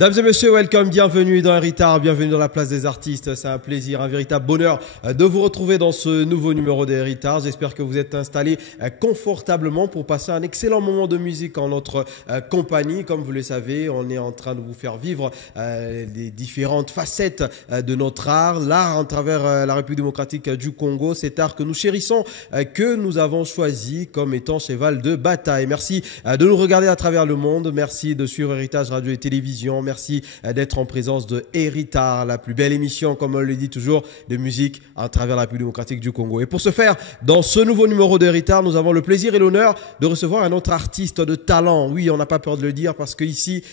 Dames et messieurs, welcome, bienvenue dans Héritage, bienvenue dans la place des artistes. C'est un plaisir, un véritable bonheur de vous retrouver dans ce nouveau numéro de Héritage. J'espère que vous êtes installés confortablement pour passer un excellent moment de musique en notre compagnie. Comme vous le savez, on est en train de vous faire vivre les différentes facettes de notre art, l'art à travers la République démocratique du Congo, cet art que nous chérissons, que nous avons choisi comme étant cheval de bataille. Merci de nous regarder à travers le monde, merci de suivre Héritage Radio et Télévision. Merci d'être en présence de Héritage, la plus belle émission, comme on le dit toujours, de musique à travers la République démocratique du Congo. Et pour ce faire, dans ce nouveau numéro de Héritage, nous avons le plaisir et l'honneur de recevoir un autre artiste de talent. Oui, on n'a pas peur de le dire parce qu'ici,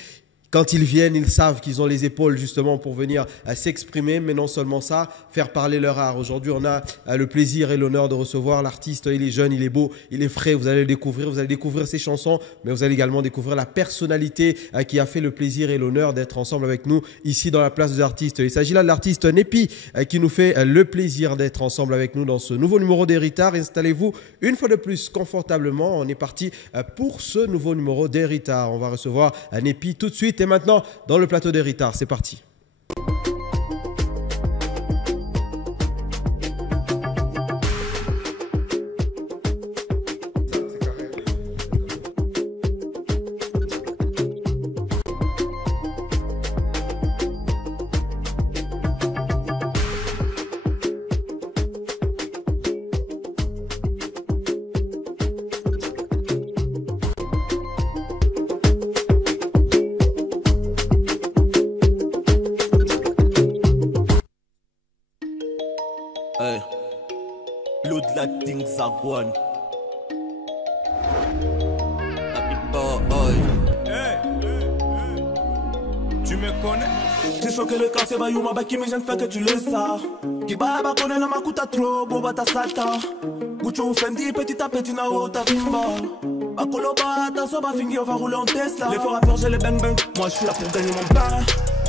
quand ils viennent, ils savent qu'ils ont les épaules justement pour venir s'exprimer, mais non seulement ça, faire parler leur art. Aujourd'hui, on a le plaisir et l'honneur de recevoir l'artiste. Il est jeune, il est beau, il est frais. Vous allez le découvrir, vous allez découvrir ses chansons, mais vous allez également découvrir la personnalité qui a fait le plaisir et l'honneur d'être ensemble avec nous ici dans la place des artistes. Il s'agit là de l'artiste Nepi qui nous fait le plaisir d'être ensemble avec nous dans ce nouveau numéro d'Héritage. Installez-vous une fois de plus confortablement. On est parti pour ce nouveau numéro d'Héritage. On va recevoir Nepi tout de suite. Et maintenant, dans le plateau d'Héritage, c'est parti. One. Happy boy. Hey. Tu me connais? J'ai choqué le quartier Bayou Mabaki, mais je ne fais que tu le sais. Qui ba connaît la makuta trop, boba ta sata. Guccio Fendi, petit à petit na ta bimba. Bakoloba, ta soba fingi, on va rouler en Tesla. Les faux rappeurs, j'ai les bang bang. Moi je suis là pour gagner mon pain.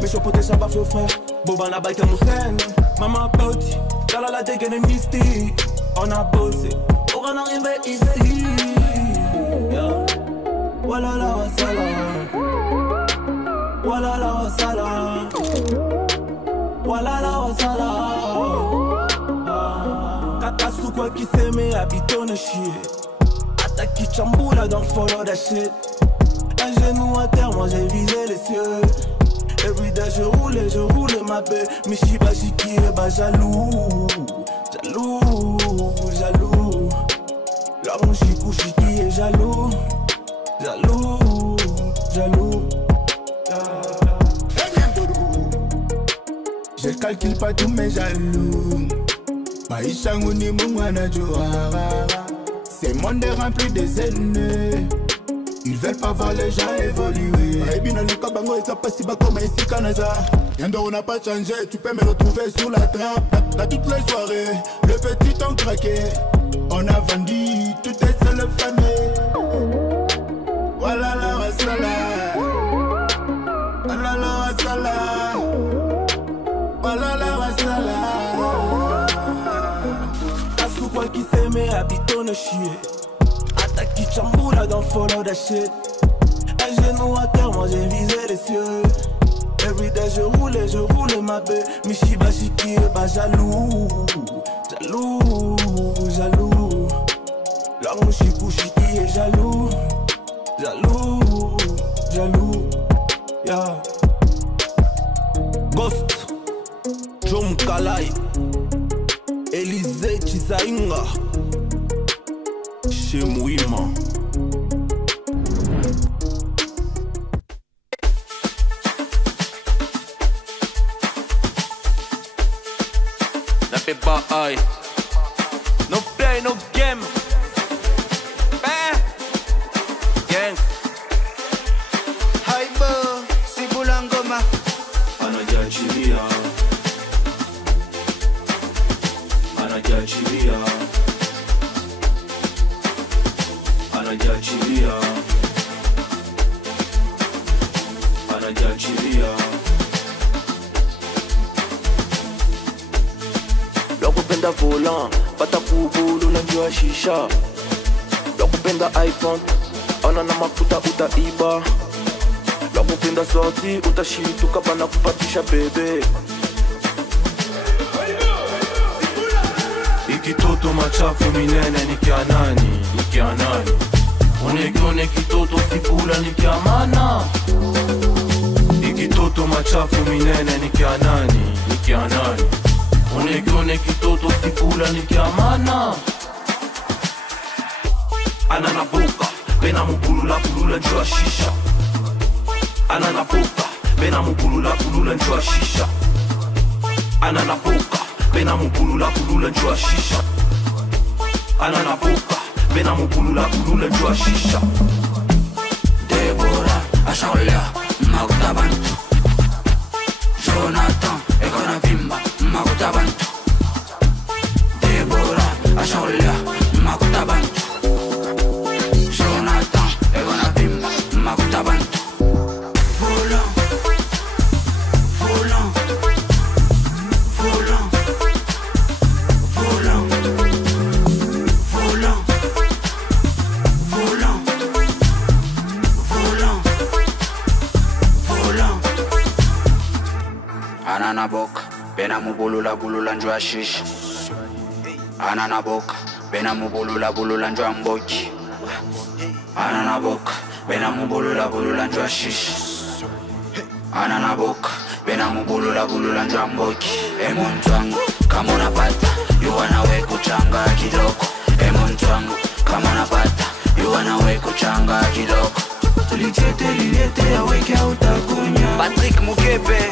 Mais je suis poté, pas faux frère. Boba na bike à Moussen. Maman Pauti, Gala la dégaine mystique. On a bossé. On arrive ici, yeah. Voilà la wasala, voilà la wasala, voilà la wasala. Kakasu quoi qui s'aimait habitonne chier. Attaque chamboula dans le follow that shit. Un genou à terre, moi j'ai visé les cieux. Everyday je roule ma baie. Mishiba Shiki et bah jaloux. Là mon chikou chiki est jaloux. Je calcule pas tous mes jaloux. Maïcha Ngouni Mouana Jouara. C'est monde est rempli des ennemis. Ils veulent pas voir les gens évoluer. Aïbina le kabango et ça passe si bas comme ici Canada. Yando on n'a pas changé, tu peux me retrouver sous la trappe. Dans toutes les soirées, le petit ont craqué. On a vendu, tout est seul famille. Voilà la wasala. Voilà la wasala. Voilà la wasala. Kassou quoi qui s'aimait habitonne chier. Attaque qui chamboula dans le follow that shit. Un genou à terre, moi j'ai visé les cieux. Everyday je roule ma baie. Mishiba Shiki et bah jaloux. Là mon chikou chiki est jaloux. Yeah. Ghost Jom Kalai Elise Chizainga Chez Mouima. Nape ba ay. No play, no game. Gang. Haibo, Sibulangoma. Anajachilia. Anajachilia. Anajachilia. Anajachilia. Lokupenda volant, pata kubulu na jua shisha. Lokupenda iPhone, ona na mafuta utaiba. kupinda sorti utashituka pana kupatisha bebe. Ikitoto machafu minene nikia nani, nikia nani. Unekione kitoto sipula nikia mana. Ikitoto machafu minene nikia nani, nikia nani. Unekione kitoto sipula nikia mana. Anana boka, bena mupulula pulula njua shisha. Anana boka, bena mupulula pulula njua shisha. Anana boka, bena mupulula pulula njua shisha. Anana boka, bena mupulula pulula njua shisha. Deborah, Ashaolia, Magutabantu. Jonathan, Egona Vimba, Magutabantu. Deborah, Ashaolia, Magutabantu. Jonathan, Egona Vimba, Magutabantu. Volant, volant, volant, volant, volant, volant, volant, volant. Anana boka, bena mubulula bulula njua shisha. Anana boka, bena mubulula bulula njua mboki. Anana boka, bena mubulula bulula njua shisha. Anana boka, bena mubulula bulula njua mboki. Muntu wangu, kama unapata, yuwana we kuchanga kidogo. Muntu wangu, kama unapata, yuwana we kuchanga kidogo. Lichete lilete ya weke utakunya. Patrick Mukebe,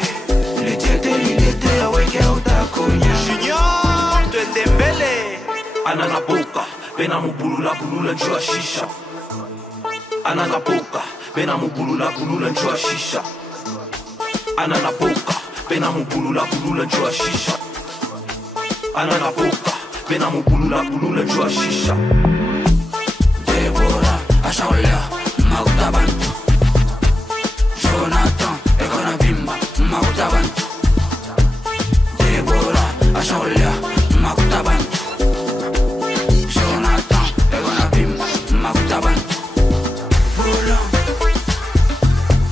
Lichete lilete ya weke utakunya. Junior Twendembele. Anana boka, bena mupulula pulula njua shisha. Anana boka, bena mupulula pulula njua shisha. Anana boka, bena mupulula pulula njua shisha. Anana boka, bena mupulula pulula njua shisha. Deborah, Ashaolia, Magutabantu. Jonathan, Egona Vimba, Magutabantu. Deborah, Ashaolia, Magutabantu. Jonathan, Egona Vimba, Magutabantu. Volant,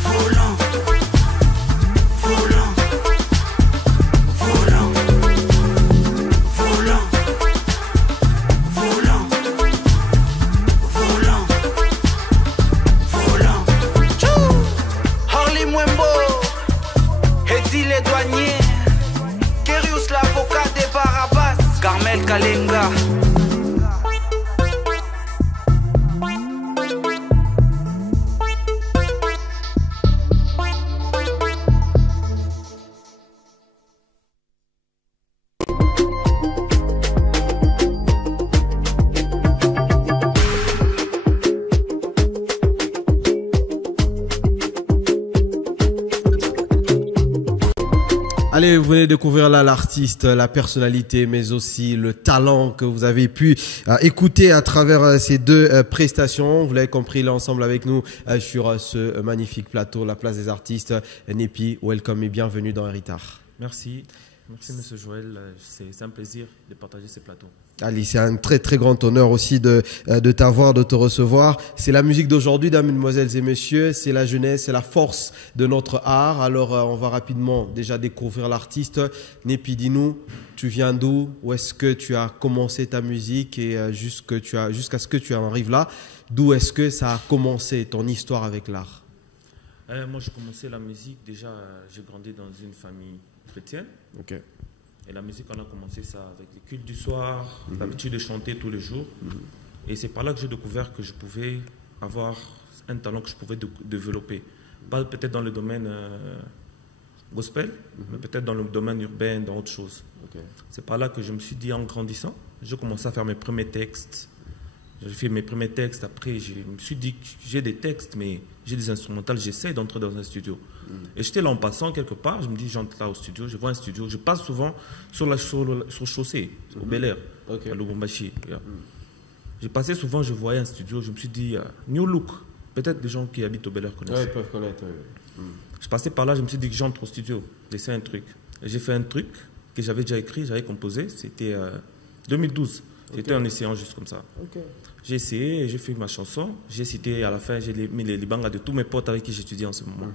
volant, volant, volant, volant, volant, volant, volant. Harley Mwembo, Hedi les douaniers, Kerius l'avocat des Barabas, Carmel Kalenga. Allez, vous venez de découvrir là l'artiste, la personnalité, mais aussi le talent que vous avez pu écouter à travers ces deux prestations. Vous l'avez compris, là ensemble avec nous sur ce magnifique plateau, la place des artistes. Nepi, welcome et bienvenue dans Héritage. Merci. Merci, M. Joël. C'est un plaisir de partager ce plateau. Ali, c'est un très très grand honneur aussi de t'avoir, de te recevoir. C'est la musique d'aujourd'hui, mesdemoiselles et messieurs. C'est la jeunesse, c'est la force de notre art. Alors, on va rapidement déjà découvrir l'artiste. Nepi, dis-nous, tu viens d'où? Où est-ce que tu as commencé ta musique et jusqu'à ce que tu arrives là? D'où est-ce que ça a commencé, ton histoire avec l'art? Moi, j'ai commencé la musique. Déjà, j'ai grandi dans une famille chrétienne. Ok. Et la musique, on a commencé ça avec les cultes du soir, l'habitude de chanter tous les jours. Et c'est par là que j'ai découvert que je pouvais avoir un talent que je pouvais développer. Pas peut-être dans le domaine gospel, mais peut-être dans le domaine urbain, dans autre chose. Okay. C'est par là que je me suis dit, en grandissant, j'ai commencé à faire mes premiers textes. J'ai fait mes premiers textes. Après, je me suis dit que j'ai des textes, mais j'ai des instrumentales. J'essaie d'entrer dans un studio. Et j'étais là en passant quelque part. Je me dis, j'entre là au studio. Je vois un studio. Je passe souvent sur chaussée, au Bel Air, à Lubumbashi. J'ai passé souvent, je voyais un studio. Je me suis dit, New Look. Peut-être des gens qui habitent au Bel Air connaissent. Oui, ils peuvent connaître. Je passais par là. Je me suis dit que j'entre au studio. J'essaie un truc. Et j'ai fait un truc que j'avais déjà écrit, j'avais composé. C'était 2012. C'était en essayant juste comme ça. J'ai essayé, j'ai fait ma chanson. J'ai cité à la fin, j'ai mis les bangas de tous mes potes avec qui j'étudie en ce moment.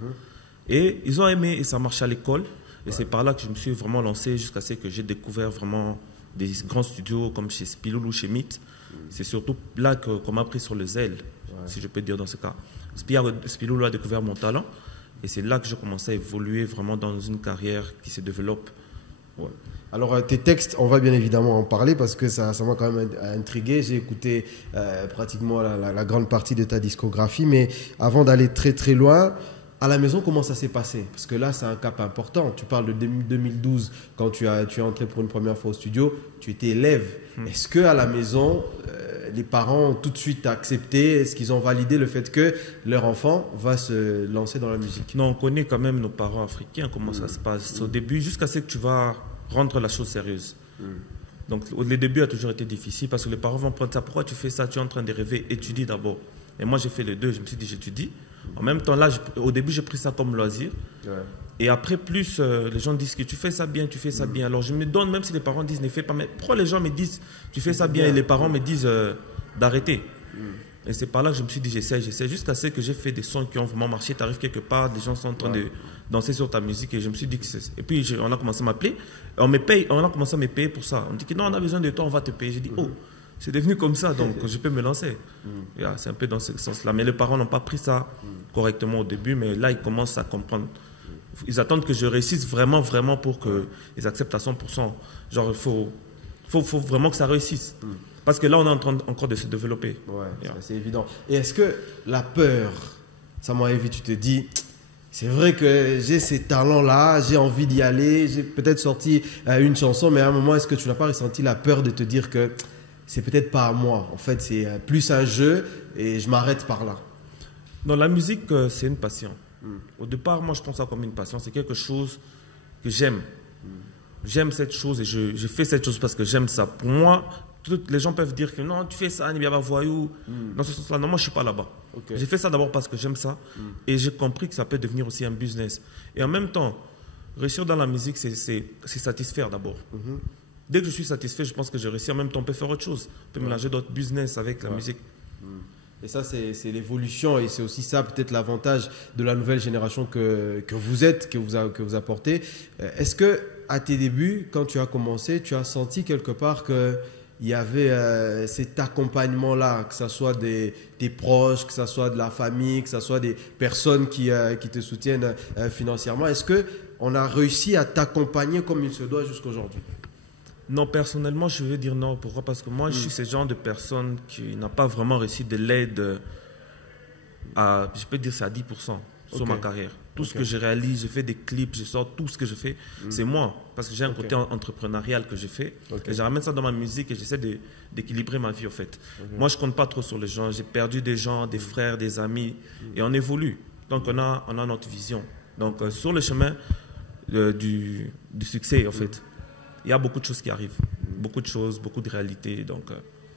Et ils ont aimé et ça marchait à l'école. Et c'est par là que je me suis vraiment lancé jusqu'à ce que j'ai découvert vraiment des grands studios comme chez Spilloulou, chez Mythe. C'est surtout là qu'on m'a pris sur le zèle, si je peux dire dans ce cas. Spilloulou a découvert mon talent. Et c'est là que j'ai commencé à évoluer vraiment dans une carrière qui se développe. Alors, tes textes, on va bien évidemment en parler parce que ça m'a quand même intrigué. J'ai écouté pratiquement la grande partie de ta discographie. Mais avant d'aller très très loin, à la maison, comment ça s'est passé? Parce que là, c'est un cap important. Tu parles de 2012, quand tu es entré pour une première fois au studio, tu étais élève. Est-ce qu'à la maison, les parents ont tout de suite accepté? Est-ce qu'ils ont validé le fait que leur enfant va se lancer dans la musique? Non, on connaît quand même nos parents africains, comment ça se passe. Au début, jusqu'à ce que tu vas rendre la chose sérieuse. Donc, le début a toujours été difficile parce que les parents vont prendre ça. Pourquoi tu fais ça? Tu es en train de rêver. Étudie d'abord. Et moi, j'ai fait les deux. Je me suis dit, j'étudie. En même temps, là, au début, j'ai pris ça comme loisir. Et après, plus les gens disent que tu fais ça bien, tu fais ça bien. Alors, je me donne, même si les parents disent ne fais pas. Mais pourquoi les gens me disent tu fais ça bien et les parents me disent d'arrêter? Et c'est par là que je me suis dit j'essaie. Jusqu'à ce que j'ai fait des sons qui ont vraiment marché. Tu arrives quelque part, des gens sont en train de danser sur ta musique. Et je me suis dit que c'est. Et puis, on a commencé à m'appeler. On a commencé à me payer pour ça. On dit que non, on a besoin de toi, on va te payer. J'ai dit oh. C'est devenu comme ça, donc je peux me lancer. C'est un peu dans ce sens-là. Mais les parents n'ont pas pris ça correctement au début, mais là, ils commencent à comprendre. Ils attendent que je réussisse vraiment, vraiment pour qu'ils acceptent à 100%. Genre, il faut vraiment que ça réussisse. Parce que là, on est en train encore de se développer. C'est évident. Et est-ce que la peur, ça m'a évité, tu te dis, c'est vrai que j'ai ces talents-là, j'ai envie d'y aller, j'ai peut-être sorti une chanson, mais à un moment, est-ce que tu n'as pas ressenti la peur de te dire que c'est peut-être pas à moi. En fait, c'est plus un jeu et je m'arrête par là. Non, la musique, c'est une passion. Au départ, moi, je pense ça comme une passion. C'est quelque chose que j'aime. J'aime cette chose et je fais cette chose parce que j'aime ça. Pour moi, les gens peuvent dire que non, tu fais ça, Nibiaba voyou. Dans ce sens-là, non, moi, je ne suis pas là-bas. J'ai fait ça d'abord parce que j'aime ça et j'ai compris que ça peut devenir aussi un business. Et en même temps, réussir dans la musique, c'est satisfaire d'abord. Dès que je suis satisfait, je pense que j'ai réussi. En même temps, on peut faire autre chose. On peut mélanger d'autres business avec la musique. Et ça, c'est l'évolution. Et c'est aussi ça, peut-être, l'avantage de la nouvelle génération que vous êtes, que vous apportez. Est-ce qu'à tes débuts, quand tu as commencé, tu as senti quelque part qu'il y avait cet accompagnement-là, que ce soit des proches, que ce soit de la famille, que ce soit des personnes qui te soutiennent financièrement? Est-ce qu'on a réussi à t'accompagner comme il se doit jusqu'aujourd'hui? Non, personnellement, je vais dire non. Pourquoi? Parce que moi, je suis ce genre de personne qui n'a pas vraiment reçu de l'aide je peux dire c'est à 10% sur ma carrière. Tout ce que je réalise, je fais des clips, je sors tout ce que je fais, c'est moi. Parce que j'ai un côté entrepreneurial que je fais. Et je ramène ça dans ma musique et j'essaie d'équilibrer ma vie, au fait. Moi, je ne compte pas trop sur les gens. J'ai perdu des gens, des frères, des amis. Et on évolue. Donc, on a notre vision. Donc, sur le chemin du succès, en fait, il y a beaucoup de choses qui arrivent, beaucoup de choses, beaucoup de réalités. Donc,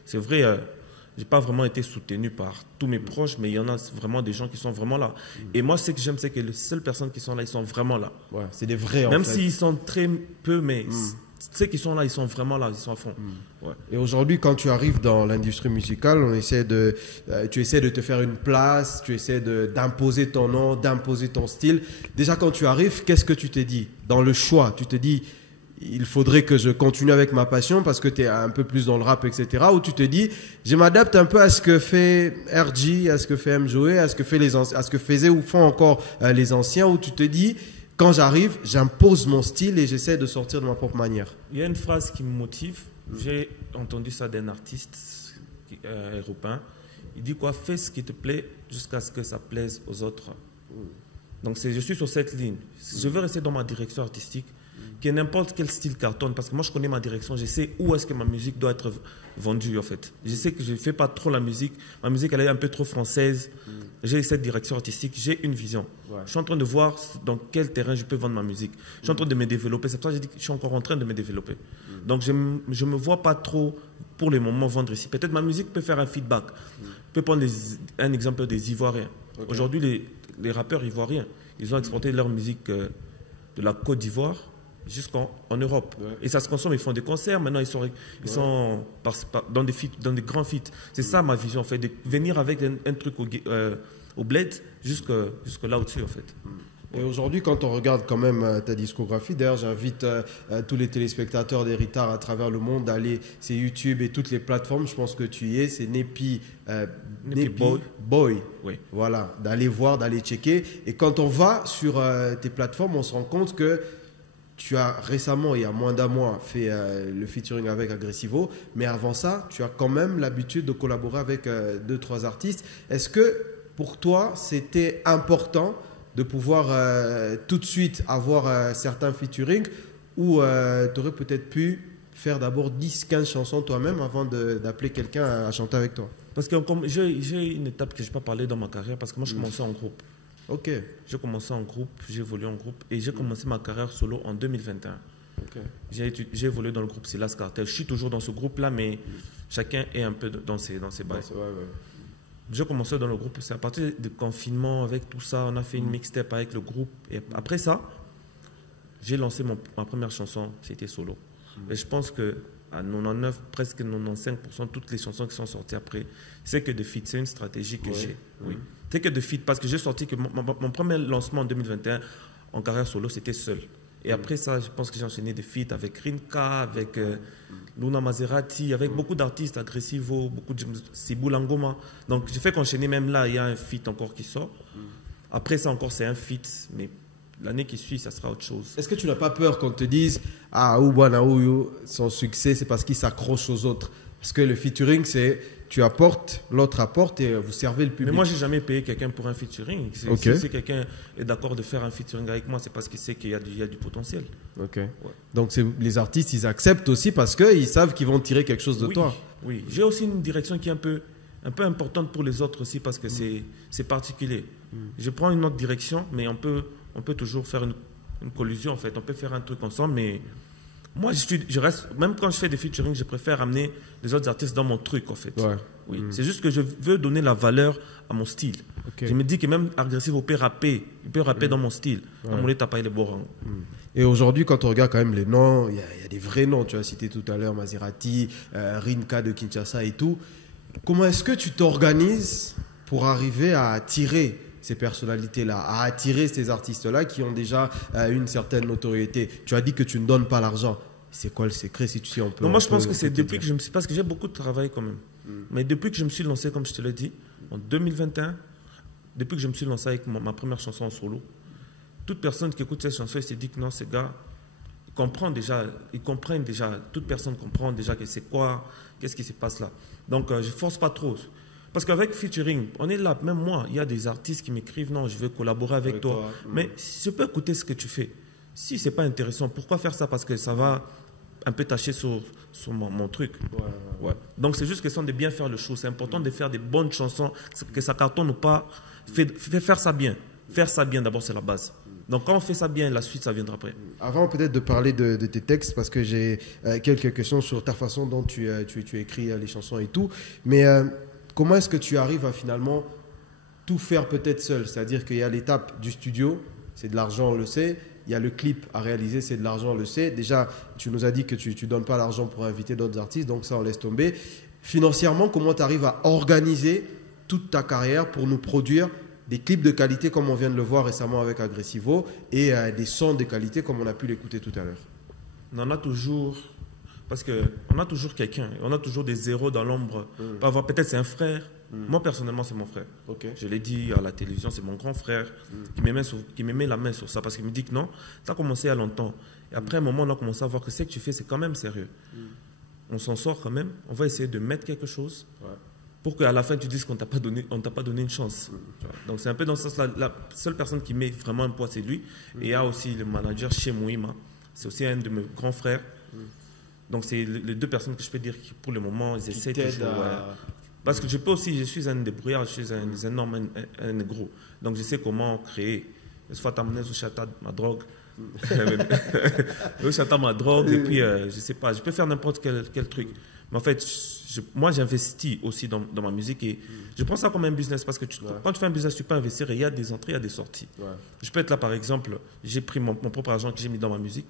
c'est vrai, je n'ai pas vraiment été soutenu par tous mes proches, mais il y en a vraiment des gens qui sont vraiment là. Et moi, ce que j'aime, c'est que les seules personnes qui sont là, ils sont vraiment là. C'est des vrais, même s'ils sont très peu, mais ceux qui sont là, ils sont vraiment là, ils sont à fond. Et aujourd'hui, quand tu arrives dans l'industrie musicale, tu essaies de te faire une place, tu essaies d'imposer ton nom, d'imposer ton style. Déjà, quand tu arrives, qu'est-ce que tu t'es dit dans le choix? Tu te dis, il faudrait que je continue avec ma passion parce que tu es un peu plus dans le rap, etc. Ou tu te dis, je m'adapte un peu à ce que fait RG, à ce que fait MJoé, à ce que faisaient ou font encore les anciens. Ou tu te dis, quand j'arrive, j'impose mon style et j'essaie de sortir de ma propre manière. Il y a une phrase qui me motive. J'ai entendu ça d'un artiste européen. Il dit quoi? Fais ce qui te plaît jusqu'à ce que ça plaise aux autres. Donc je suis sur cette ligne. Je veux rester dans ma direction artistique, que n'importe quel style cartonne, parce que moi je connais ma direction, je sais où est-ce que ma musique doit être vendue, en fait. Je sais que je ne fais pas trop la musique, ma musique elle est un peu trop française, j'ai cette direction artistique, j'ai une vision. Je suis en train de voir dans quel terrain je peux vendre ma musique. Je suis en train de me développer, c'est pour ça que je dis que je suis encore en train de me développer. Donc je ne me vois pas trop pour le moment vendre ici. Peut-être ma musique peut faire un feedback. Je peux prendre un exemple des Ivoiriens. Aujourd'hui les rappeurs ivoiriens, ils ont exporté leur musique de la Côte d'Ivoire jusqu'en Europe. Ouais. Et ça se consomme, ils font des concerts, maintenant ils sont dans des grands feats. C'est ça ma vision, en fait, de venir avec un truc au bled jusque là au-dessus, en fait. Et aujourd'hui, quand on regarde quand même ta discographie, d'ailleurs j'invite tous les téléspectateurs d'Héritage à travers le monde d'aller, c'est YouTube et toutes les plateformes, je pense que tu y es, c'est Nepi Boy. Oui. Voilà, d'aller voir, d'aller checker. Et quand on va sur tes plateformes, on se rend compte que tu as récemment, il y a moins d'un mois, fait le featuring avec Aggressivo, mais avant ça, tu as quand même l'habitude de collaborer avec 2-3 artistes. Est-ce que pour toi, c'était important de pouvoir tout de suite avoir certains featuring ou tu aurais peut-être pu faire d'abord 10-15 chansons toi-même avant d'appeler quelqu'un à chanter avec toi? Parce que j'ai une étape que je n'ai pas parlé dans ma carrière parce que moi je commençais en groupe. Ok. J'ai commencé en groupe, j'ai évolué en groupe et j'ai commencé ma carrière solo en 2021. Okay. J'ai évolué dans le groupe Silas Cartel. Je suis toujours dans ce groupe-là, mais chacun est un peu dans ses bases. Ouais. J'ai commencé dans le groupe, c'est à partir du confinement, avec tout ça, on a fait une mixtape avec le groupe. Et après ça, j'ai lancé ma première chanson, c'était solo. Et je pense que à 99, presque 95%, toutes les chansons qui sont sorties après, c'est que de feat, c'est une stratégie que j'ai. Oui. C'est que de feat, parce que j'ai sorti que mon premier lancement en 2021 en carrière solo, c'était seul. Et après ça, je pense que j'ai enchaîné des feats avec Rinka, avec Luna Maserati, avec beaucoup d'artistes, Aggressivo, beaucoup de Sibou Langoma. Donc j'ai fait qu'enchaîner, même là, il y a un feat encore qui sort. Après ça encore, c'est un feat, mais l'année qui suit, ça sera autre chose. Est-ce que tu n'as pas peur qu'on te dise « Ah, Oubanaouyo, son succès, c'est parce qu'il s'accroche aux autres » Parce que le featuring, c'est tu apportes, l'autre apporte et vous servez le public. Mais moi, je n'ai jamais payé quelqu'un pour un featuring. Si quelqu'un est d'accord de faire un featuring avec moi, c'est parce qu'il sait qu'il y a du potentiel. Ok. Ouais. Donc les artistes, ils acceptent aussi parce qu'ils savent qu'ils vont tirer quelque chose de toi. Oui. J'ai aussi une direction qui est un peu importante pour les autres aussi parce que c'est particulier. Je prends une autre direction, mais on peut toujours faire une collusion en fait. On peut faire un truc ensemble, mais moi, je reste, même quand je fais des featuring, je préfère amener les autres artistes dans mon truc, en fait. Ouais. Oui. C'est juste que je veux donner la valeur à mon style. Okay. Je me dis que même Aggressivo peut rapper. Il peut rapper dans mon style. Dans mon état, les borans. Et aujourd'hui, quand on regarde quand même les noms, il y a des vrais noms. Tu as cité tout à l'heure Maserati, Rinka de Kinshasa et tout. Comment est-ce que tu t'organises pour arriver à attirer ces personnalités-là, à attirer ces artistes-là qui ont déjà une certaine notoriété? Tu as dit que tu ne donnes pas l'argent. C'est quoi le secret si tu on peut? Non, moi, je pense que c'est depuis que je me suis... Parce que j'ai beaucoup de travail quand même. Mais depuis que je me suis lancé, comme je te l'ai dit, en 2021, depuis que je me suis lancé avec ma première chanson en solo, toute personne qui écoute cette chanson, il s'est dit que non, ces gars, ils comprennent déjà, toute personne comprend déjà que c'est quoi, qu'est-ce qui se passe là. Donc, je ne force pas trop. Parce qu'avec featuring, on est là, même moi, il y a des artistes qui m'écrivent, non, je veux collaborer avec toi. Mais je peux écouter ce que tu fais. Si ce n'est pas intéressant, pourquoi faire ça? Parce que ça va un peu tâcher sur mon truc. Ouais. Donc c'est juste question de bien faire le show. C'est important de faire des bonnes chansons, que ça cartonne ou pas. Faire ça bien. Faire ça bien, d'abord, c'est la base. Donc quand on fait ça bien, la suite, ça viendra après. Avant peut-être de parler de tes textes, parce que j'ai quelques questions sur ta façon dont tu écris les chansons et tout. Mais comment est-ce que tu arrives à finalement tout faire peut-être seul? C'est-à-dire qu'il y a l'étape du studio, c'est de l'argent, on le sait. Il y a le clip à réaliser, c'est de l'argent, on le sait. Déjà, tu nous as dit que tu ne donnes pas l'argent pour inviter d'autres artistes, donc ça, on laisse tomber. Financièrement, comment tu arrives à organiser toute ta carrière pour nous produire des clips de qualité comme on vient de le voir récemment avec Aggressivo et des sons de qualité comme on a pu l'écouter tout à l'heure? On en a toujours, parce qu'on a toujours quelqu'un, on a toujours des zéros dans l'ombre. Peut-être c'est un frère. Moi, personnellement, c'est mon frère. Je l'ai dit à la télévision, c'est mon grand frère qui me met la main sur ça parce qu'il me dit que non, ça a commencé il y a longtemps. Et après un moment, on a commencé à voir que ce que tu fais, c'est quand même sérieux. On s'en sort quand même. On va essayer de mettre quelque chose pour qu'à la fin, tu dises qu'on ne t'a pas donné une chance. Donc, c'est un peu dans ce sens-là. La seule personne qui met vraiment un poids, c'est lui. Et il y a aussi le manager chez Mouima. C'est aussi un de mes grands frères. Donc, c'est les deux personnes que je peux dire qui, pour le moment, ils essaient toujours... Parce que je suis un débrouillard, je suis un énorme un gros. Donc je sais comment créer. Je suis amené au château ma drogue. Au château ma drogue, et puis je sais pas, je peux faire n'importe quel truc. Mais en fait, moi, j'investis aussi dans ma musique et je prends ça comme un business parce que quand tu fais un business, tu peux investir et il y a des entrées, il y a des sorties. Ouais. Je peux être là, par exemple, j'ai pris mon propre argent que j'ai mis dans ma musique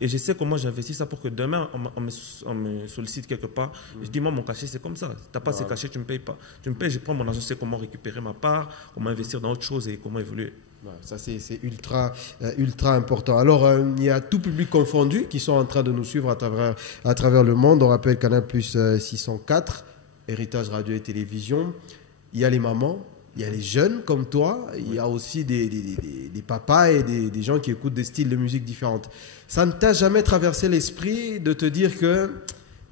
et je sais comment j'investis ça pour que demain, on me sollicite quelque part. Je dis, moi, mon cachet, c'est comme ça. Tu n'as pas ces cachets, tu ne me payes pas. Tu me payes, je prends mon argent, je sais comment récupérer ma part, comment investir dans autre chose et comment évoluer. Ouais, ça, c'est ultra important. Alors, il y a tout public confondu qui sont en train de nous suivre à travers le monde. On rappelle Canal Plus 604, Héritage Radio et Télévision. Il y a les mamans, il y a les jeunes comme toi. Il y a aussi des papas et des gens qui écoutent des styles de musique différentes. Ça ne t'a jamais traversé l'esprit de te dire que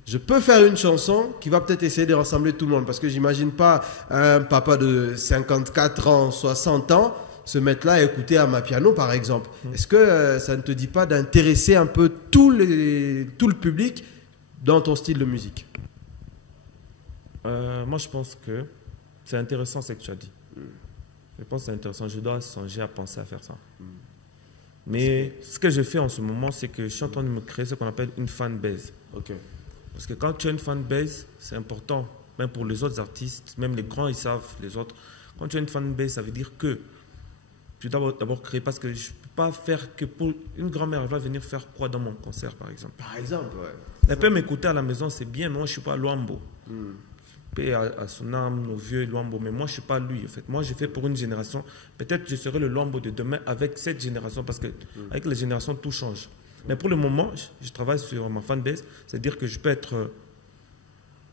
je peux faire une chanson qui va peut-être essayer de rassembler tout le monde? Parce que j'imagine pas un papa de 54 ans, 60 ans se mettre là à écouter Amapiano, par exemple. Est-ce que ça ne te dit pas d'intéresser un peu tout le public dans ton style de musique? Moi, je pense que c'est intéressant ce que tu as dit. Je pense que c'est intéressant. Je dois songer à penser à faire ça. Mais ce que je fais en ce moment, c'est que je suis en train de me créer ce qu'on appelle une fanbase. Okay. Parce que quand tu as une fanbase, c'est important, même pour les autres artistes, même les grands, ils savent, les autres. Quand tu as une fanbase, ça veut dire que tu dois d'abord créer, parce que je ne peux pas faire que pour une grand-mère, elle va venir faire quoi dans mon concert, par exemple. Par exemple, ouais. Elle peut m'écouter à la maison, c'est bien, mais moi, je ne suis pas Luambo. Paix à son âme, nos vieux Luambo, mais moi, je ne suis pas lui, en fait. Moi, j'ai fait pour une génération. Peut-être je serai le Luambo de demain avec cette génération, parce qu'avec les générations, tout change. Mais pour le moment, je travaille sur ma fanbase, c'est-à-dire que je peux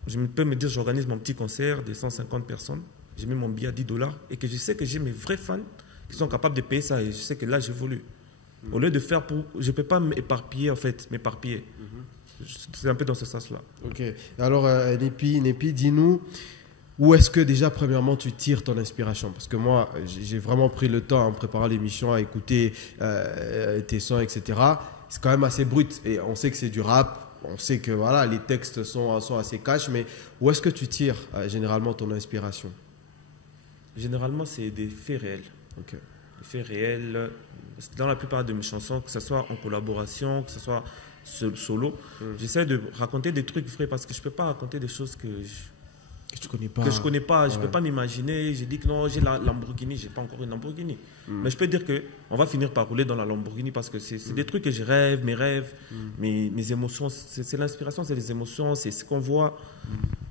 me dire, j'organise mon petit concert de 150 personnes, j'ai mis mon billet à $10, et que je sais que j'ai mes vrais fans qui sont capables de payer ça, et je sais que là, j'évolue. Au lieu de faire je ne peux pas m'éparpiller, en fait, m'éparpiller. C'est un peu dans ce sens-là. Ok. Alors, Népi, dis-nous, où est-ce que déjà, premièrement, tu tires ton inspiration? Parce que moi, j'ai vraiment pris le temps en préparant l'émission à écouter tes sons, etc. C'est quand même assez brut. Et on sait que c'est du rap. On sait que voilà, les textes sont assez cash. Mais où est-ce que tu tires généralement ton inspiration? Généralement, c'est des faits réels. Okay. Des faits réels. Dans la plupart de mes chansons, que ce soit en collaboration, que ce soit solo, j'essaie de raconter des trucs vrais parce que je ne peux pas raconter des choses que je ne connais pas. Que je connais pas. Ouais. Je ne peux pas m'imaginer. J'ai dit que non, j'ai la Lamborghini, je n'ai pas encore une Lamborghini. Mais je peux dire qu'on va finir par rouler dans la Lamborghini parce que c'est des trucs que je rêve, mes rêves, mes émotions. C'est l'inspiration, c'est les émotions, c'est ce qu'on voit,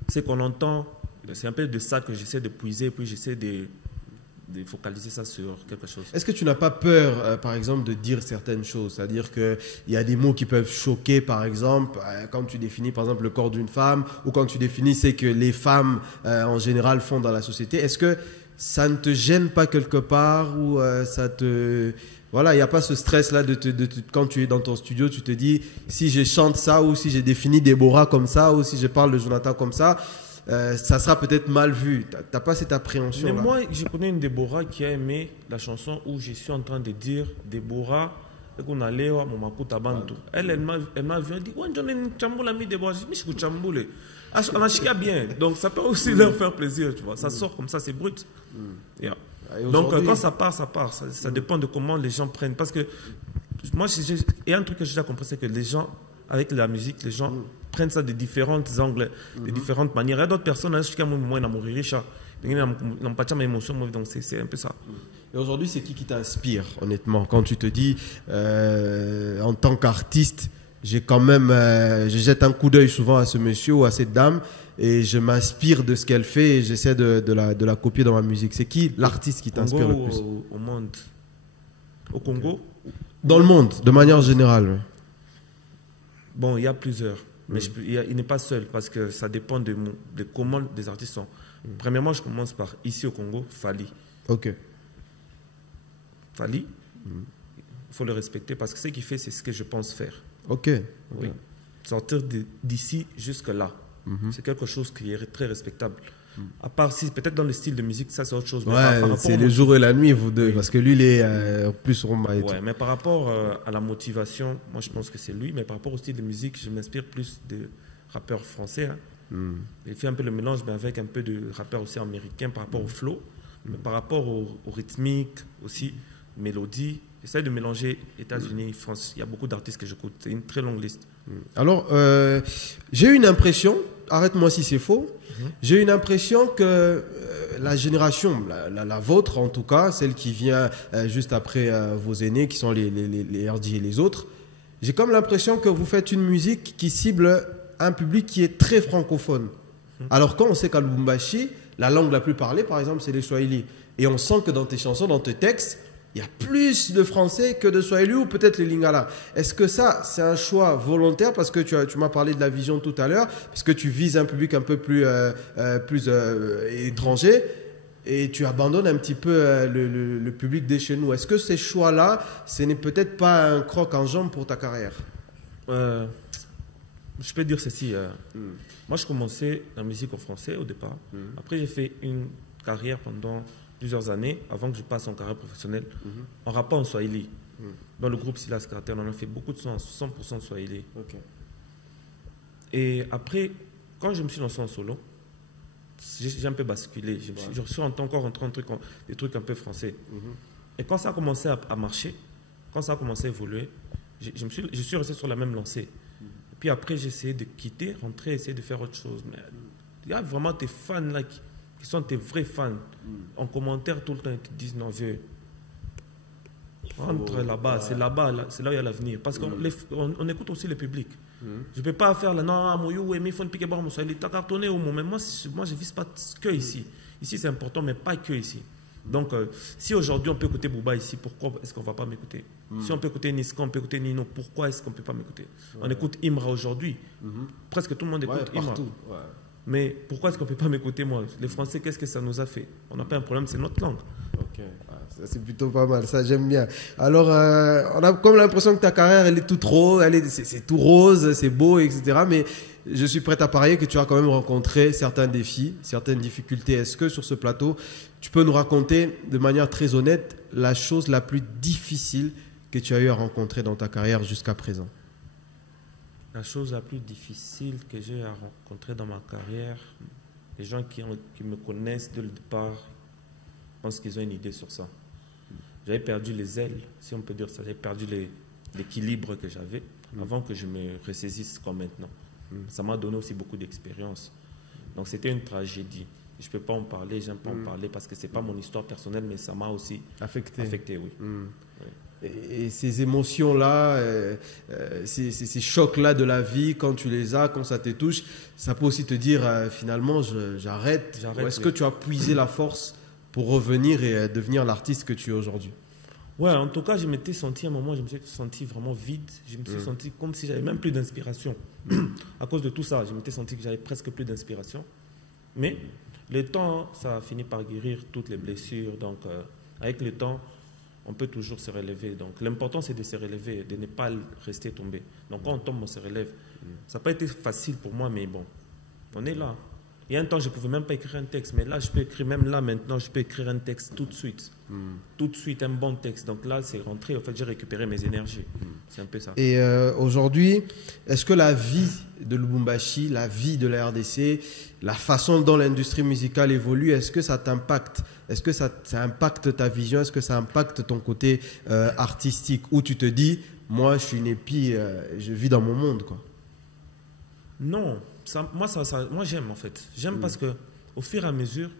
ce qu'on entend. C'est un peu de ça que j'essaie de puiser, puis j'essaie de focaliser ça sur quelque chose. Est-ce que tu n'as pas peur, par exemple, de dire certaines choses? C'est-à-dire qu'il y a des mots qui peuvent choquer, par exemple, quand tu définis, par exemple, le corps d'une femme, ou quand tu définis ce que les femmes, en général, font dans la société. Est-ce que ça ne te gêne pas quelque part, ou ça te... Voilà, il n'y a pas ce stress-là quand tu es dans ton studio, tu te dis, si je chante ça, ou si j'ai défini Déborah comme ça, ou si je parle de Jonathan comme ça, ça sera peut-être mal vu. Tu n'as pas cette appréhension-là. Mais moi, je connais une Déborah qui a aimé la chanson où je suis en train de dire Déborah, qu'on allait au Momakuta Bantu. Elle m'a vu, elle dit, ouais, j'en ai une chamboule amie Déborah. Je dis, mais je suis chamboule. On a chica bien. Donc, ça peut aussi leur faire plaisir, tu vois. Ça sort comme ça, c'est brut. Yeah. Donc, quand ça part, ça part. Ça dépend de comment les gens prennent. Parce que, moi, il y a un truc que j'ai déjà compris, c'est que les gens, avec la musique, les gens prennent ça de différents angles, de différentes manières. Il y a d'autres personnes, donc c'est un peu ça. Et aujourd'hui, c'est qui t'inspire, honnêtement? Quand tu te dis, en tant qu'artiste, j'ai quand même, je jette un coup d'œil souvent à ce monsieur ou à cette dame, et je m'inspire de ce qu'elle fait, et j'essaie de la copier dans ma musique. C'est qui l'artiste qui t'inspire le plus? Au monde. Au Congo? Dans le monde, de manière générale. Bon, il y a plusieurs. Mais il n'est pas seul parce que ça dépend de comment les artistes sont. Premièrement, je commence par, ici au Congo, Fally. Ok. Fally, il faut le respecter parce que ce qu'il fait, c'est ce que je pense faire. Ok. Oui. Sortir d'ici jusque-là, c'est quelque chose qui est très respectable. À part si, peut-être dans le style de musique, ça c'est autre chose. Ouais, c'est le jour et la nuit, vous deux, parce que lui, il est plus rumba et tout. Mais par rapport à la motivation, moi je pense que c'est lui, mais par rapport au style de musique, je m'inspire plus de rappeurs français. Il fait un peu le mélange, mais avec un peu de rappeurs aussi américains par rapport au flow, mais par rapport au rythmique aussi, mélodie. J'essaie de mélanger États-Unis, France. Il y a beaucoup d'artistes que j'écoute. C'est une très longue liste. Alors, j'ai eu une impression, arrête-moi si c'est faux, j'ai une impression que la génération, la vôtre en tout cas, celle qui vient juste après vos aînés, qui sont les RD et les autres, j'ai comme l'impression que vous faites une musique qui cible un public qui est très francophone. Alors quand on sait qu'à Lubumbashi, la langue la plus parlée, par exemple, c'est les Swahili. Et on sent que dans tes chansons, dans tes textes, il y a plus de français que de Swahili ou peut-être les Lingala. Est-ce que ça, c'est un choix volontaire parce que tu m'as parlé de la vision tout à l'heure, parce que tu vises un public un peu plus étranger et tu abandonnes un petit peu le public de chez nous. Est-ce que ces choix-là, ce n'est peut-être pas un croc en jambe pour ta carrière? Je peux dire ceci. Moi, je commençais la musique en français au départ. Après, j'ai fait une carrière pendant plusieurs années avant que je passe en carrière professionnelle en rappant en Swahili. Dans le groupe Silas Carter, on a fait beaucoup de sons, 100% Swahili. Okay. Et après, quand je me suis lancé en solo, j'ai un peu basculé. Je suis encore rentré en des trucs un peu français. Et quand ça a commencé à marcher, quand ça a commencé à évoluer, je suis resté sur la même lancée. Et puis après, j'ai essayé de quitter, rentrer, essayer de faire autre chose. Mais il y a vraiment tes fans là qui sont tes vrais fans. En commentaire tout le temps, ils te disent non, vieux. Rentre là-bas, c'est là-bas, c'est là où il y a l'avenir. Parce qu'on écoute aussi le public. Je ne peux pas faire non, Mouyou, il faut piquer bon, il t'a cartonné au moment. Mais moi, je ne vise pas que ici. Ici, c'est important, mais pas que ici. Donc, si aujourd'hui on peut écouter Booba ici, pourquoi est-ce qu'on ne va pas m'écouter? Si on peut écouter Niska, on peut écouter Nino, pourquoi est-ce qu'on ne peut pas m'écouter? On écoute Imra aujourd'hui. Presque tout le monde écoute Imra. Mais pourquoi est-ce qu'on ne peut pas m'écouter, moi? Les Français, qu'est-ce que ça nous a fait? On n'a pas un problème, c'est notre langue. Ok, c'est plutôt pas mal, ça j'aime bien. Alors, on a comme l'impression que ta carrière, elle est toute rose, c'est tout rose, c'est beau, etc. Mais je suis prêt à parier que tu as quand même rencontré certains défis, certaines difficultés. Est-ce que sur ce plateau, tu peux nous raconter de manière très honnête la chose la plus difficile que tu as eu à rencontrer dans ta carrière jusqu'à présent? La chose la plus difficile que j'ai à rencontrer dans ma carrière, les gens qui me connaissent dès le départ, je pense qu'ils ont une idée sur ça. J'avais perdu les ailes, si on peut dire ça. J'avais perdu l'équilibre que j'avais avant que je me ressaisisse comme maintenant. Ça m'a donné aussi beaucoup d'expérience. Donc c'était une tragédie. Je ne peux pas en parler, j'aime pas en parler parce que ce n'est pas mon histoire personnelle, mais ça m'a aussi affecté oui. Oui. Et ces émotions-là, ces chocs-là de la vie, quand tu les as, quand ça te touche, ça peut aussi te dire finalement j'arrête. Ou est-ce que tu as puisé la force pour revenir et devenir l'artiste que tu es aujourd'hui? Ouais, en tout cas, je m'étais senti à un moment, je me suis senti vraiment vide. Je me suis senti comme si j'avais même plus d'inspiration. À cause de tout ça, je m'étais senti que j'avais presque plus d'inspiration. Mais le temps, ça a fini par guérir toutes les blessures. Donc, avec le temps, on peut toujours se relever. Donc, l'important, c'est de se relever, de ne pas rester tombé. Donc, quand on tombe, on se relève. Ça n'a pas été facile pour moi, mais bon, on est là. Il y a un temps, je ne pouvais même pas écrire un texte. Mais là, je peux écrire, même là, maintenant, je peux écrire un texte tout de suite. Tout de suite, un bon texte. Donc là, c'est rentré. En fait, j'ai récupéré mes énergies. C'est un peu ça. Et aujourd'hui, est-ce que la vie de Lubumbashi, la vie de la RDC, la façon dont l'industrie musicale évolue, est-ce que ça t'impacte? Est-ce que ça impacte ta vision? Est-ce que ça impacte ton côté artistique? Où tu te dis, moi, je suis une épie, je vis dans mon monde, quoi? Non. Moi, j'aime, en fait. J'aime parce qu'au fur et à mesure,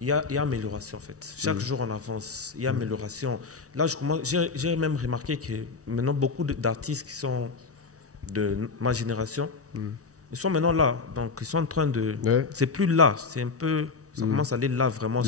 il y a amélioration, en fait. Chaque jour, on avance. Il y a amélioration. Là, j'ai même remarqué que maintenant, beaucoup d'artistes qui sont de ma génération, ils sont maintenant là. Donc, ils sont en train de... Ouais. C'est plus là. C'est un peu... Ça commence à aller là, vraiment.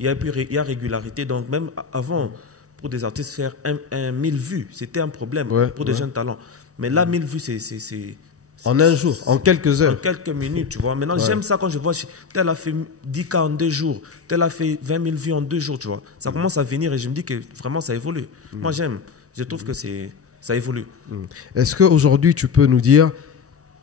Il y a régularité. Donc, même avant, pour des artistes, faire 1000 vues, c'était un problème pour des jeunes talents. Mais là, 1000 vues, c'est en un jour, en quelques heures. En quelques minutes, tu vois. Maintenant, j'aime ça quand je vois, tel a fait 10K en 2 jours, tel a fait 20 000 vues en 2 jours, tu vois. Ça commence à venir et je me dis que vraiment, ça évolue. Moi, j'aime. Je trouve que ça évolue. Est-ce qu'aujourd'hui, tu peux nous dire,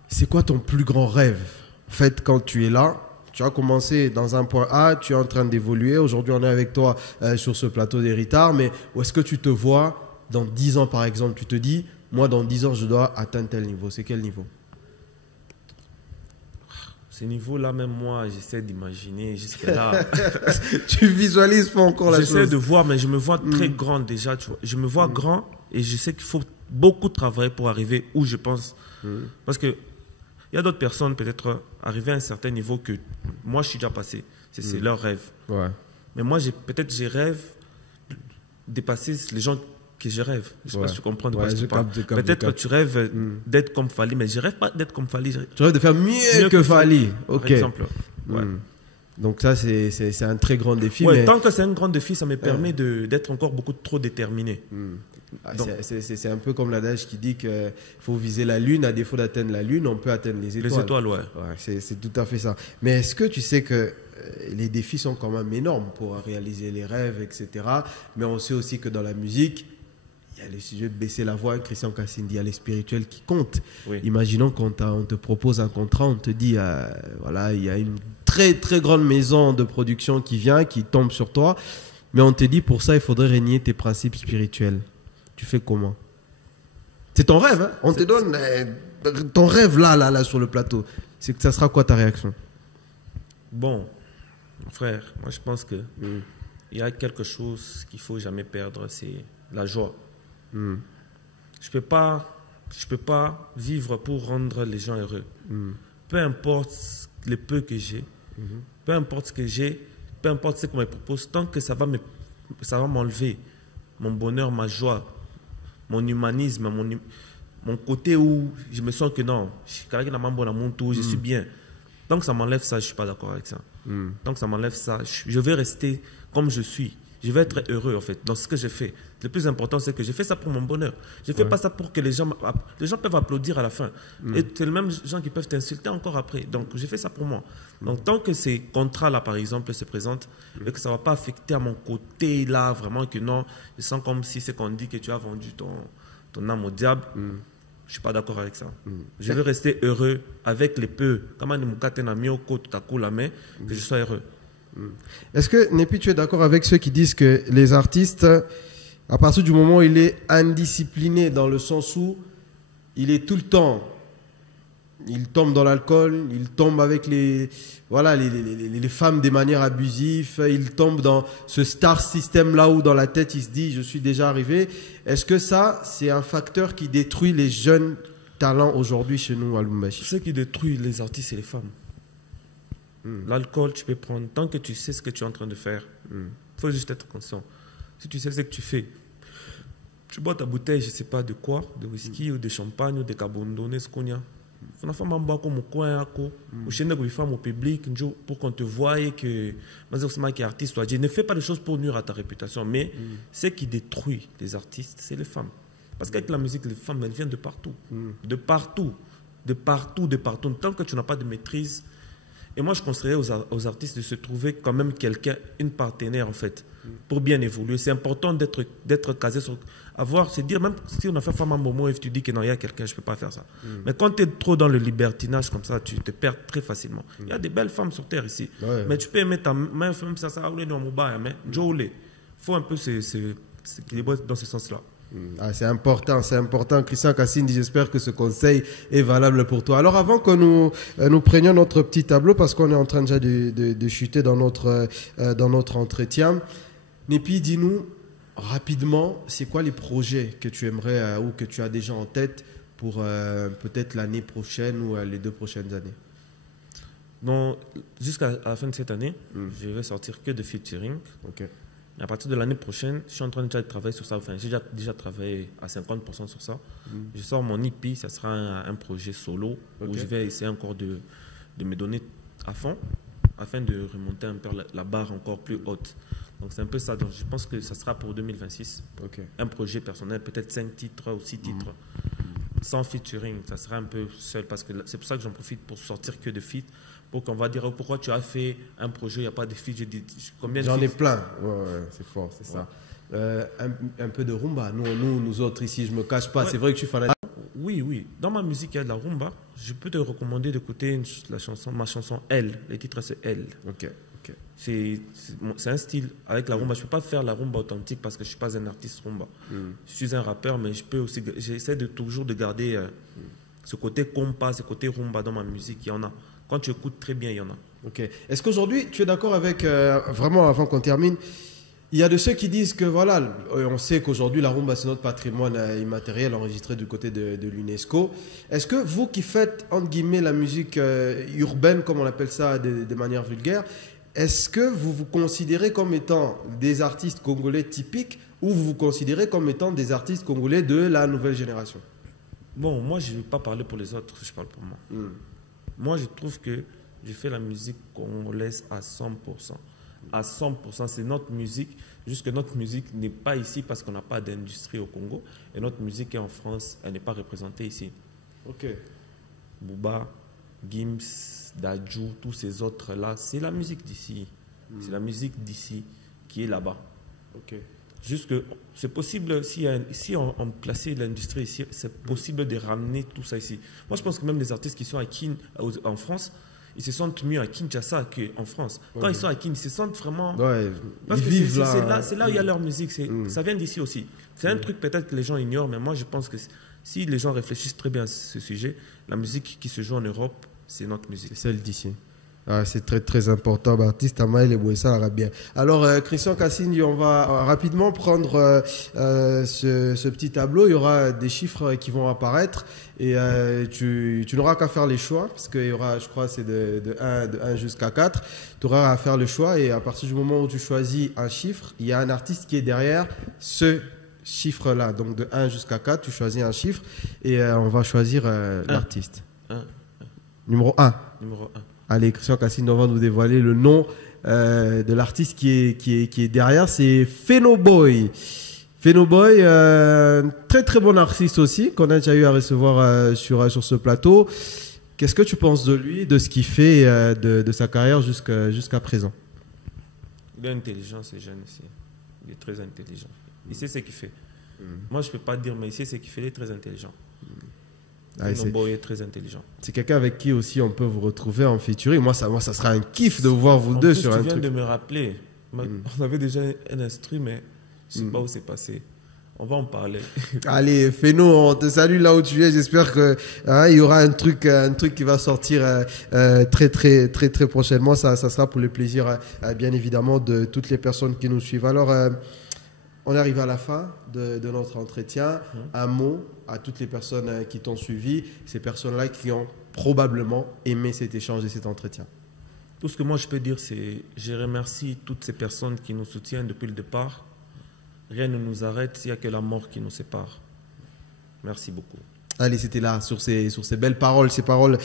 c'est quoi ton plus grand rêve? En fait, quand tu es là, tu as commencé dans un point A, tu es en train d'évoluer. Aujourd'hui, on est avec toi sur ce plateau d'Héritage, mais où est-ce que tu te vois dans 10 ans, par exemple? Tu te dis, moi, dans 10 ans, je dois atteindre tel niveau. C'est quel niveau? Ce niveau-là, même moi, j'essaie d'imaginer jusque-là. Tu visualises pas encore la chose? J'essaie de voir, mais je me vois très grand déjà. Tu vois. Je me vois grand et je sais qu'il faut beaucoup travailler pour arriver où je pense. Parce que Il y a d'autres personnes, peut-être, arrivées à un certain niveau que moi, je suis déjà passé. C'est leur rêve. Ouais. Mais moi, peut-être, j'ai rêve de dépasser les gens que je rêve. Je ne sais pas si tu comprends de quoi je parle. Peut-être que tu rêves d'être comme Fally, mais je ne rêve pas d'être comme Fally. Tu rêves de faire mieux que Fally. Par exemple. Ouais. Donc ça, c'est un très grand défi. Ouais, mais... Tant que c'est un grand défi, ça me permet d'être encore beaucoup trop déterminé. C'est un peu comme l'adage qui dit qu'il faut viser la Lune. À défaut d'atteindre la Lune, on peut atteindre les étoiles. Les étoiles, ouais. C'est tout à fait ça. Mais est-ce que tu sais que les défis sont quand même énormes pour réaliser les rêves, etc. Mais on sait aussi que dans la musique, il y a les sujets de baisser la voix. Christian Cassine dit il y a les spirituels qui comptent. Oui. Imaginons quand on te propose un contrat, on te dit voilà, il y a une très très grande maison de production qui vient, qui tombe sur toi, mais on te dit pour ça il faudrait régner tes principes spirituels. Tu fais comment? C'est ton rêve, hein? On te donne ton rêve là sur le plateau. C'est que ça sera quoi ta réaction? Bon, frère, moi je pense que il y a quelque chose qu'il faut jamais perdre, c'est la joie. Je peux pas vivre pour rendre les gens heureux. Peu importe le peu que j'ai, peu importe ce que j'ai, peu importe ce qu'on me propose, tant que ça va m'enlever mon bonheur, ma joie, mon humanisme, mon côté où je me sens que non, je suis bien. Tant que ça m'enlève ça, je ne suis pas d'accord avec ça. Tant que ça m'enlève ça, je vais rester comme je suis. Je vais être heureux, en fait, dans ce que je fais. Le plus important, c'est que je fais ça pour mon bonheur. Je ne fais pas ça pour que les gens peuvent applaudir à la fin. Et c'est les mêmes gens qui peuvent t'insulter encore après. Donc, je fais ça pour moi. Donc, tant que ces contrats-là, par exemple, se présentent et que ça ne va pas affecter à mon côté, là, vraiment, que non, je sens comme si c'est qu'on dit que tu as vendu ton âme au diable. Je ne suis pas d'accord avec ça. Je veux rester heureux avec les peu. Comme que je sois heureux. Est-ce que, Népi, tu es d'accord avec ceux qui disent que les artistes, à partir du moment où il est indiscipliné, dans le sens où il est tout le temps, il tombe dans l'alcool, il tombe avec les femmes de manière abusive, il tombe dans ce star system là où dans la tête il se dit je suis déjà arrivé. Est-ce que ça, c'est un facteur qui détruit les jeunes talents aujourd'hui chez nous à Lubumbashi? Ce qui détruit les artistes, c'est les femmes. L'alcool, tu peux prendre tant que tu sais ce que tu es en train de faire. Il faut juste être conscient. Si tu sais ce que tu fais, tu bois ta bouteille, je ne sais pas de quoi, de whisky ou de champagne ou de cabondonné, ce qu'on y a. Il faut au public pour qu'on te voie et que artiste. Je ne fais pas des choses pour nuire à ta réputation, mais ce qui détruit les artistes, c'est les femmes. Parce qu'avec la musique, les femmes, elles viennent de partout. De partout. De partout, de partout. Tant que tu n'as pas de maîtrise. Et moi, je conseillerais aux artistes de se trouver quand même quelqu'un, une partenaire en fait, pour bien évoluer. C'est important d'être casé sur... se dire, même si on a fait femme à Momo et tu dis que non, il y a quelqu'un, je ne peux pas faire ça. Mais quand tu es trop dans le libertinage comme ça, tu te perds très facilement. Il y a des belles femmes sur terre ici. Mais tu peux aimer ta main, même ça, mais il faut un peu s'équilibrer dans ce sens-là. C'est important. Christian Cassine dit j'espère que ce conseil est valable pour toi. Alors avant que nous prenions notre petit tableau, parce qu'on est en train déjà de chuter dans notre entretien, Népi, dis-nous rapidement, c'est quoi les projets que tu aimerais ou que tu as déjà en tête pour peut-être l'année prochaine ou les 2 prochaines années? Donc, jusqu'à la fin de cette année, je vais sortir que de featuring. Et à partir de l'année prochaine, je suis en train de travailler sur ça. Enfin, j'ai déjà travaillé à 50% sur ça. Je sors mon EP, ça sera un projet solo où je vais essayer encore de me donner à fond afin de remonter un peu la barre encore plus haute. Donc c'est un peu ça. Donc je pense que ça sera pour 2026. Un projet personnel, peut-être 5 titres ou 6 titres. Sans featuring, ça sera un peu seul parce que c'est pour ça que j'en profite pour sortir que de feat. Pour qu'on va dire pourquoi tu as fait un projet, il n'y a pas de feat. J'en ai plein. C'est fort, c'est ça. Un peu de rumba. Nous autres ici, je ne me cache pas. C'est vrai que tu fais Oui. Dans ma musique, il y a de la rumba. Je peux te recommander d'écouter ma chanson Elle. Le titre, c'est Elle. C'est un style avec la rumba. Je ne peux pas faire la rumba authentique parce que je ne suis pas un artiste rumba. Je suis un rappeur, mais j'essaie toujours de garder ce côté compas, ce côté rumba dans ma musique. Il y en a. Quand tu écoutes très bien, il y en a. Est-ce qu'aujourd'hui, tu es d'accord avec, vraiment avant qu'on termine, Il y a de ceux qui disent que voilà, on sait qu'aujourd'hui la rumba c'est notre patrimoine immatériel enregistré du côté de l'UNESCO. Est-ce que vous qui faites entre guillemets la musique urbaine, comme on appelle ça de manière vulgaire, est-ce que vous vous considérez comme étant des artistes congolais typiques ou vous vous considérez comme étant des artistes congolais de la nouvelle génération? Bon, moi je ne vais pas parler pour les autres, je parle pour moi. Moi je trouve que je fais la musique congolaise à 100%. À 100%, c'est notre musique. Juste que notre musique n'est pas ici parce qu'on n'a pas d'industrie au Congo. Et notre musique est en France, elle n'est pas représentée ici. Ok. Booba, Gims, Dadju, tous ces autres-là, c'est la musique d'ici. C'est la musique d'ici qui est là-bas. Ok. Juste que c'est possible, si on plaçait l'industrie ici, c'est possible de ramener tout ça ici. Moi, je pense que même les artistes qui sont en France, ils se sentent mieux à Kinshasa qu'en France. Quand ils sont à Kinshasa, ils se sentent vraiment... Ouais, parce ils que vivent là. C'est là où il y a leur musique. Ça vient d'ici aussi. C'est un truc peut-être que les gens ignorent, mais moi je pense que si les gens réfléchissent très bien à ce sujet, la musique qui se joue en Europe, c'est notre musique. C'est celle d'ici. Ah, c'est très très important. Baptiste Amael et Bouessa Arabien. Alors, Christian Cassini, on va rapidement prendre ce petit tableau. Il y aura des chiffres qui vont apparaître et tu n'auras qu'à faire les choix parce qu'il y aura, je crois, c'est de 1 jusqu'à 4. Tu auras à faire le choix et à partir du moment où tu choisis un chiffre, il y a un artiste qui est derrière ce chiffre-là. Donc, de 1 jusqu'à 4, tu choisis un chiffre et on va choisir l'artiste. Numéro 1. Numéro 1. Allez, Christian Cassini va nous dévoiler le nom de l'artiste qui est derrière, c'est Phenoboy. Phenoboy, très très bon artiste aussi, qu'on a déjà eu à recevoir sur ce plateau. Qu'est-ce que tu penses de lui, de ce qu'il fait, de sa carrière jusqu'à présent? Il est intelligent, ce jeune ici. Il est très intelligent. Il sait ce qu'il fait. Moi, je ne peux pas dire, mais il sait ce qu'il fait, il est très intelligent. Phenoboy est très intelligent. C'est quelqu'un avec qui aussi on peut vous retrouver en featuring. Moi, ça sera un kiff de vous voir vous deux sur un truc. Tu viens de me rappeler. On avait déjà un instru, mais je ne sais pas où c'est passé. On va en parler. Allez, Phéno, on te salue là où tu es. J'espère que il y aura un truc qui va sortir très très très très prochainement. Ça sera pour le plaisir, bien évidemment, de toutes les personnes qui nous suivent. Alors, on arrive à la fin de notre entretien. Un mot à toutes les personnes qui t'ont suivi, ces personnes-là qui ont probablement aimé cet échange et cet entretien. Tout ce que moi je peux dire, c'est je remercie toutes ces personnes qui nous soutiennent depuis le départ. Rien ne nous arrête s'il n'y a que la mort qui nous sépare. Merci beaucoup. Allez, c'était là, sur ces belles paroles, ces paroles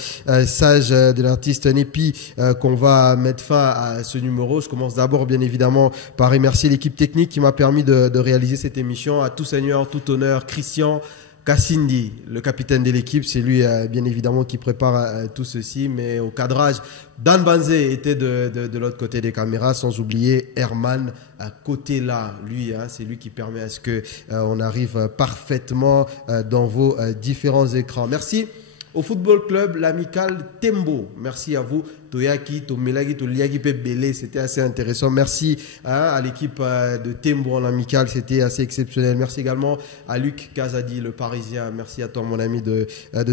sages de l'artiste Nepi qu'on va mettre fin à ce numéro. Je commence d'abord, bien évidemment, par remercier l'équipe technique qui m'a permis de réaliser cette émission. À tout seigneur, tout honneur, Christian Cassini, le capitaine de l'équipe, c'est lui, bien évidemment, qui prépare tout ceci. Mais au cadrage, Dan Banzé était de l'autre côté des caméras, sans oublier Herman à côté là. Lui, c'est lui qui permet à ce qu'on arrive parfaitement dans vos différents écrans. Merci au Football Club, l'amical Tembo. Merci à vous. Toyaki, Tomelagi, Toliagi, Pebele, c'était assez intéressant. Merci à l'équipe de Tembo en amical, c'était assez exceptionnel. Merci également à Luc Kazadi, le Parisien. Merci à toi, mon ami de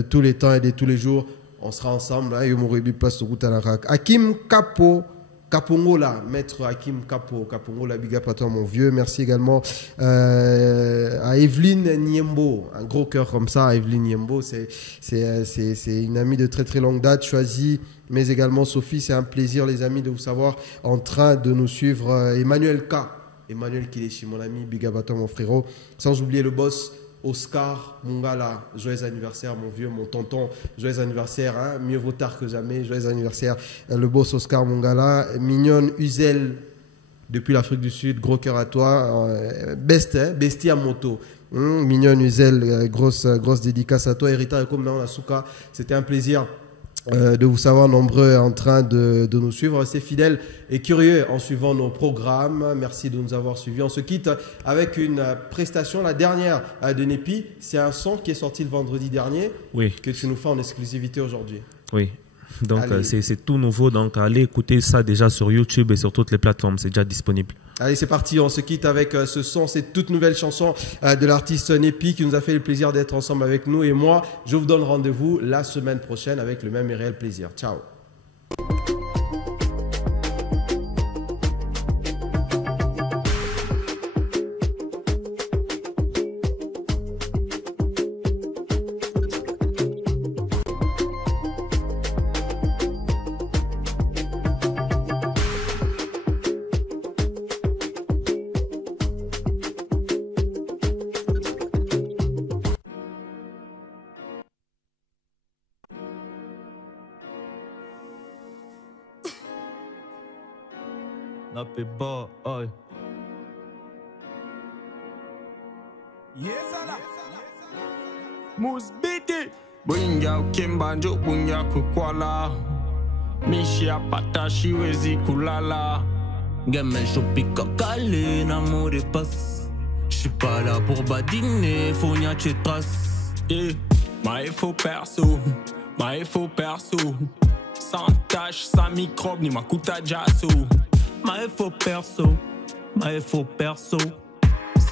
tous les temps et de tous les jours. On sera ensemble. Hakim Kapo. Kapongola, maître Hakim Kapongola, big up à toi mon vieux. Merci également à Evelyne Niembo, un gros cœur comme ça. Evelyne Niembo, c'est une amie de très très longue date, choisie, mais également Sophie. C'est un plaisir les amis de vous savoir en train de nous suivre. Emmanuel Kilechi, mon ami, big up à toi mon frérot. Sans oublier le boss Oscar Mungala, joyeux anniversaire mon vieux, mon tonton, joyeux anniversaire, mieux vaut tard que jamais, joyeux anniversaire le boss Oscar Mungala. Mignonne Uzel depuis l'Afrique du Sud, gros cœur à toi. Bestia Moto, Mignonne Uzel, grosse dédicace à toi. Héritage comme dans la Souka, c'était un plaisir de vous savoir nombreux en train de nous suivre. Restez fidèles et curieux en suivant nos programmes. Merci de nous avoir suivis. On se quitte avec une prestation, la dernière de Nepi. C'est un son qui est sorti le vendredi dernier, oui, que tu nous fais en exclusivité aujourd'hui. Oui, donc c'est tout nouveau. Donc allez écouter ça déjà sur YouTube et sur toutes les plateformes. C'est déjà disponible. Allez, c'est parti. On se quitte avec ce son, cette toute nouvelle chanson de l'artiste Nepi qui nous a fait le plaisir d'être ensemble avec nous. Et moi, je vous donne rendez-vous la semaine prochaine avec le même et réel plaisir. Ciao. Nappé bas, aïe. Yes, Allah. Mousbiti. Bunga ukimbanjo bunga kukwala. Mishia patashi wezi kulala. Gamin chopika calé, n'amour et passe. J'suis pas là pour badiner, faut n'y aller trace. Eh, ma faux perso, ma faux perso. Sans tache, sans microbe, ni ma kuta jasso. Ma faux perso, ma faux perso.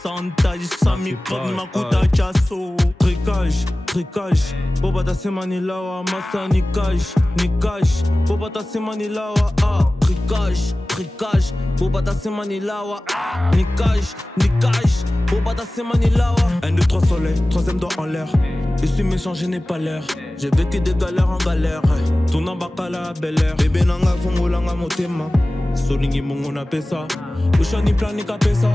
Sans taille, sans microbe, ni ma kuta jasso. Tricage, tricage. Bobata se manilawa, massa ni cash, ni cash. Bobata se manilawa, ah. Tricage, tricage. Bobata se manilawa, ah. Ni cash, ni cash. Bobata se manilawa. 1, 2, 3 soleil, troisième doigt en l'air. Je suis méchant, je n'ai pas l'air. J'ai vécu des galères en galère. Tourna bakala bel air. Bébé nanga fongolanga motema. Solingi mongo na pesa. Ushani plani ka pesa.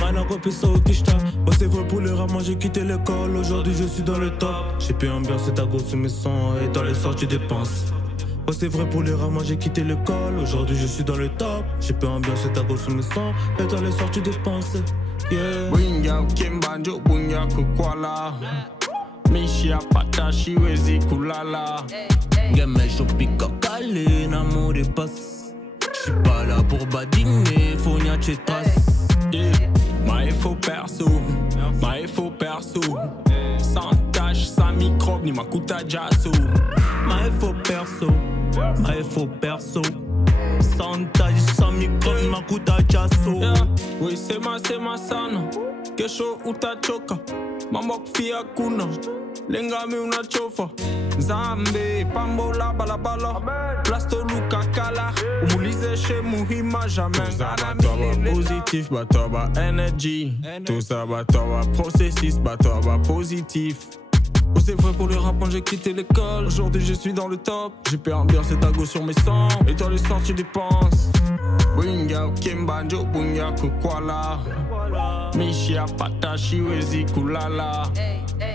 Mana ko pesa au kishta. Oh c'est vrai pour les rats, moi j'ai quitté l'école. Aujourd'hui je suis dans le top. J'ai pu ambiancer ta gosse sous mes sangs. Et dans les sorts tu dépenses. Oh c'est vrai pour les rats, moi j'ai quitté l'école. Aujourd'hui je suis dans le top. J'ai pu ambiancer ta gosse sous mes sangs. Et dans les sorts tu dépenses. Yeah. Bunga ukimbanjo bunga kukwala. Mishia patashi wezi kulala. Gamin chopika calé, n'amour et passe. J'suis pas là pour badiner, faut n'y aller trace. Eh, ma faux perso, ma faux perso. Sans tache, sans microbe, ni ma kuta jasso. Ma faux perso, ma faux perso. Sans taille, sans microbe, ni ma kuta jasso. Yeah. Oui, c'est ma sana. Kesho utachoka. Mamok fia kuna. Lengami unachofa. Zambe, pambola balabala. Plasto luka kala. Umulize chez muhima jamais. Tout ça batoba positif, batoba energy. Tout ça batoba processus, batoba positif. Oh c'est vrai pour le rap, j'ai quitté l'école. Aujourd'hui je suis dans le top. J'ai pu ambiancer ta go sur mes sangs. Et dans les sorts tu dépenses. Bunga ukimbanjo bunga kukwala. Mishia patashi wezi kulala.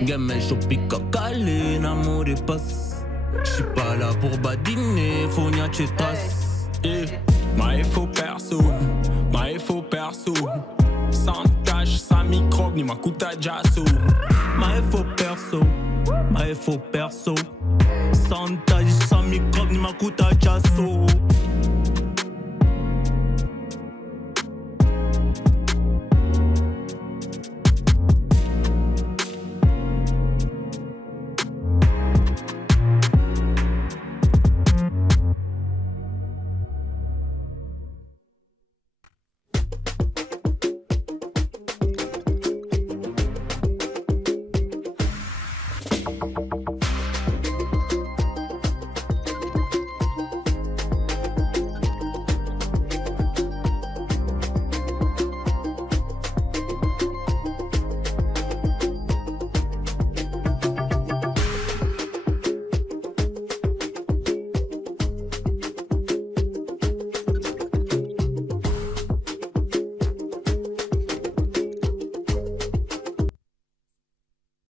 Gamin chopika calé, n'amour et passe. J'suis pas là pour badiner, faut n'y aller trace. Eh, ma faux perso, ma faux perso. Sans tache, sans microbe, ni ma kuta jasso. Ma faux perso, ma faux perso.